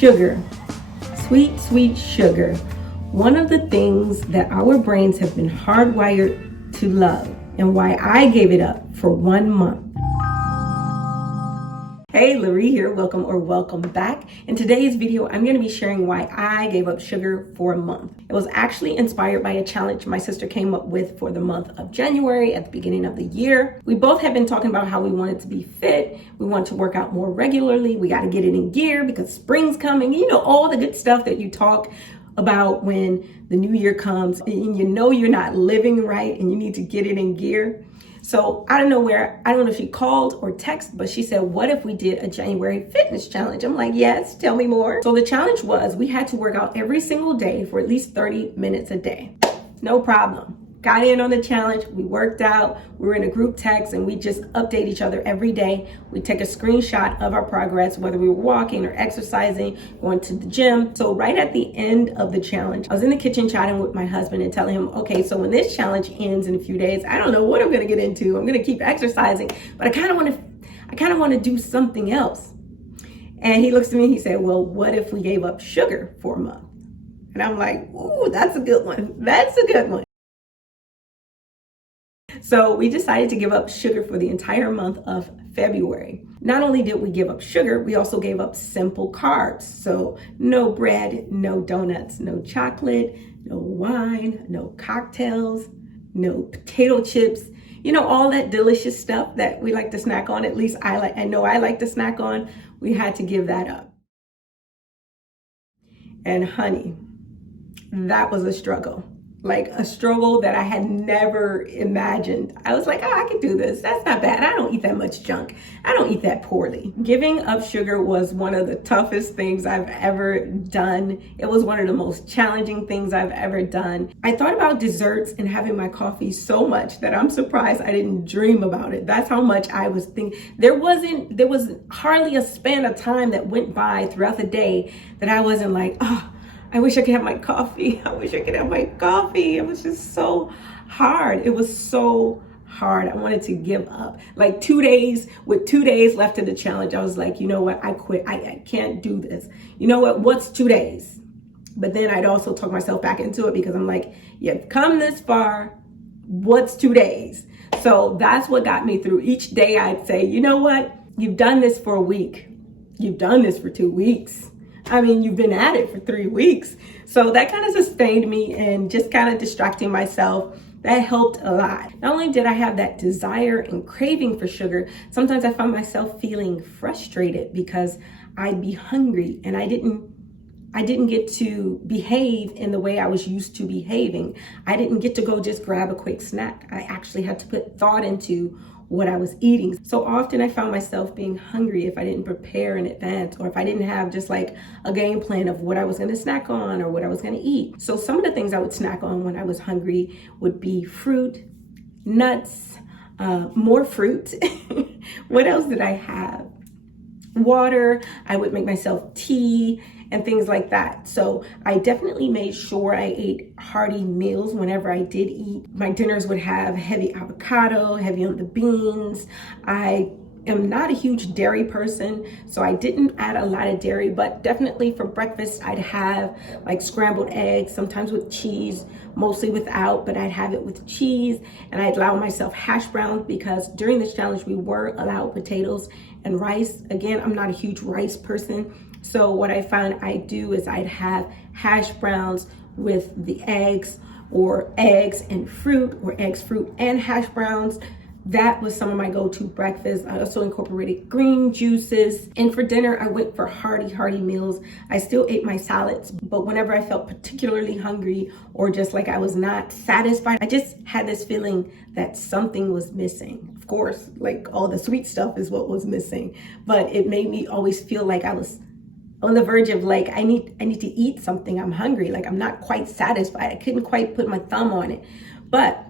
Sugar, sweet, sweet sugar. One of the things that our brains have been hardwired to love, and why I gave it up for 1 month. Hey, LaRie here, welcome back. In today's video, I'm gonna be sharing why I gave up sugar for a month. It was actually inspired by a challenge my sister came up with for the month of January at the beginning of the year. We both had been talking about how we wanted to be fit. We want to work out more regularly. We gotta get it in gear because spring's coming. You know, all the good stuff that you talk about when the new year comes and you know you're not living right and you need to get it in gear. So out of nowhere, I don't know if she called or texted, but she said, what if we did a January fitness challenge? I'm like, yes, tell me more. So the challenge was we had to work out every single day for at least 30 minutes a day. No problem. Got in on the challenge, we worked out, we were in a group text and we just update each other every day. We take a screenshot of our progress, whether we were walking or exercising, going to the gym. So right at the end of the challenge, I was in the kitchen chatting with my husband and telling him, okay, so when this challenge ends in a few days, I don't know what I'm gonna get into. I'm gonna keep exercising, but I kind of wanna do something else. And he looks at me and he said, well, what if we gave up sugar for a month? And I'm like, ooh, that's a good one. That's a good one. So we decided to give up sugar for the entire month of February. Not only did we give up sugar, we also gave up simple carbs. So no bread, no donuts, no chocolate, no wine, no cocktails, no potato chips. You know, all that delicious stuff that we like to snack on. At least I know I like to snack on. We had to give that up. And honey, that was a struggle. Like a struggle that I had never imagined. I was like, oh, I can do this. That's not bad. I don't eat that much junk. I don't eat that poorly. Giving up sugar was one of the toughest things I've ever done. It was one of the most challenging things I've ever done. I thought about desserts and having my coffee so much that I'm surprised I didn't dream about it. That's how much I was thinking. There was hardly a span of time that went by throughout the day that I wasn't like, oh, I wish I could have my coffee. I wish I could have my coffee. It was just so hard. It was so hard. I wanted to give up. Like 2 days, with 2 days left in the challenge, I was like, you know what? I quit. I can't do this. You know what? What's 2 days? But then I'd also talk myself back into it because I'm like, you've come this far. What's 2 days? So that's what got me through. Each day I'd say, you know what? You've done this for a week. You've done this for 2 weeks. I mean, you've been at it for 3 weeks. So that kind of sustained me and just kind of distracting myself. That helped a lot. Not only did I have that desire and craving for sugar, sometimes I found myself feeling frustrated because I'd be hungry and I didn't get to behave in the way I was used to behaving. I didn't get to go just grab a quick snack. I actually had to put thought into what I was eating. So often I found myself being hungry if I didn't prepare in advance or if I didn't have just like a game plan of what I was gonna snack on or what I was gonna eat. So some of the things I would snack on when I was hungry would be fruit, nuts, more fruit. What else did I have? Water. I would make myself tea and things like that. So I definitely made sure I ate hearty meals whenever I did eat. My dinners would have heavy avocado, heavy on the beans. I am not a huge dairy person, so I didn't add a lot of dairy, but definitely for breakfast, I'd have like scrambled eggs, sometimes with cheese, mostly without, but I'd have it with cheese, and I'd allow myself hash browns because during this challenge, we were allowed potatoes and rice. Again, I'm not a huge rice person. So what I found I do is I'd have hash browns with the eggs, or eggs and fruit, or eggs, fruit, and hash browns. That was some of my go-to breakfast. I also incorporated green juices. And for dinner, I went for hearty meals. I still ate my salads, but whenever I felt particularly hungry or just like I was not satisfied, I just had this feeling that something was missing. Of course, like all the sweet stuff is what was missing, but it made me always feel like I was on the verge of like, I need to eat something. I'm hungry. Like I'm not quite satisfied. I couldn't quite put my thumb on it. But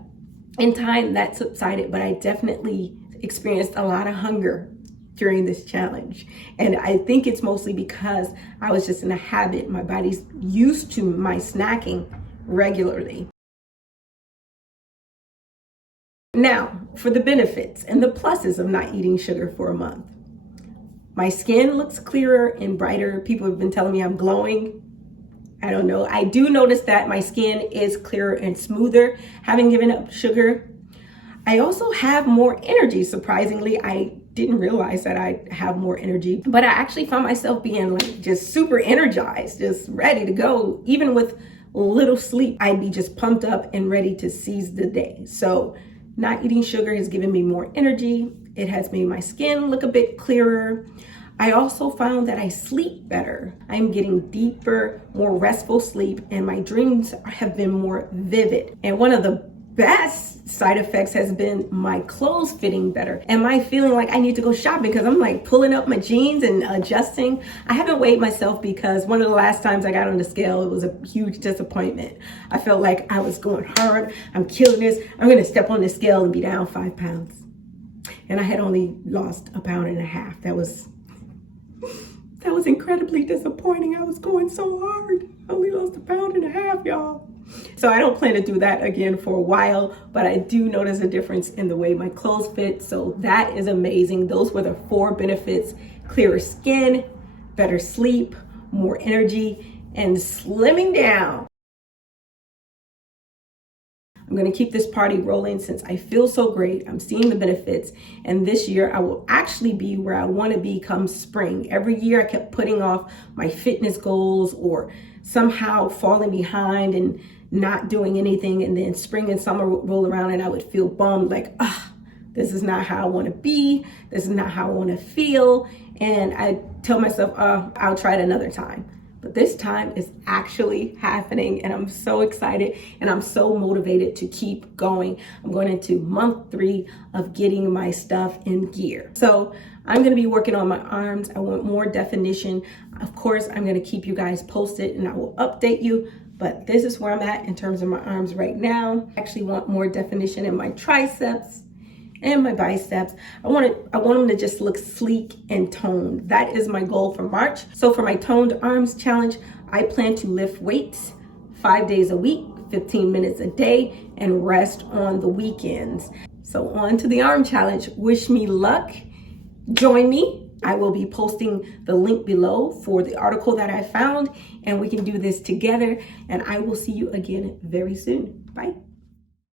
in time that subsided, but I definitely experienced a lot of hunger during this challenge. And I think it's mostly because I was just in a habit. My body's used to my snacking regularly. Now, for the benefits and the pluses of not eating sugar for a month. My skin looks clearer and brighter. People have been telling me I'm glowing. I don't know. I do notice that my skin is clearer and smoother, having given up sugar. I also have more energy. Surprisingly, I didn't realize that I have more energy, but I actually found myself being like just super energized, just ready to go. Even with little sleep, I'd be just pumped up and ready to seize the day. So not eating sugar has given me more energy. It has made my skin look a bit clearer. I also found that I sleep better. I'm getting deeper, more restful sleep, and my dreams have been more vivid. And one of the best side effects has been my clothes fitting better and my feeling like I need to go shopping, because I'm like pulling up my jeans and adjusting. I haven't weighed myself because one of the last times I got on the scale, it was a huge disappointment. I felt like I was going hard. I'm killing this. I'm going to step on the scale and be down 5 pounds. And I had only lost 1.5 pounds. That was incredibly disappointing. I was going so hard. I only lost 1.5 pounds, y'all. So I don't plan to do that again for a while, but I do notice a difference in the way my clothes fit. So that is amazing. Those were the 4 benefits: clearer skin, better sleep, more energy, and slimming down. I'm going to keep this party rolling since I feel so great. I'm seeing the benefits. And this year I will actually be where I want to be come spring. Every year I kept putting off my fitness goals or somehow falling behind and not doing anything. And then spring and summer would roll around and I would feel bummed, like, this is not how I want to be. This is not how I want to feel. And I tell myself, I'll try it another time. But this time is actually happening and I'm so excited and I'm so motivated to keep going. I'm going into month 3 of getting my stuff in gear. So I'm going to be working on my arms. I want more definition. Of course, I'm going to keep you guys posted and I will update you. But this is where I'm at in terms of my arms right now. I actually want more definition in my triceps and my biceps. I want them to just look sleek and toned. That is my goal for March. So for my toned arms challenge, I plan to lift weights 5 days a week, 15 minutes a day, and rest on the weekends. So on to the arm challenge. Wish me luck. Join me. I will be posting the link below for the article that I found, and we can do this together. And I will see you again very soon. Bye.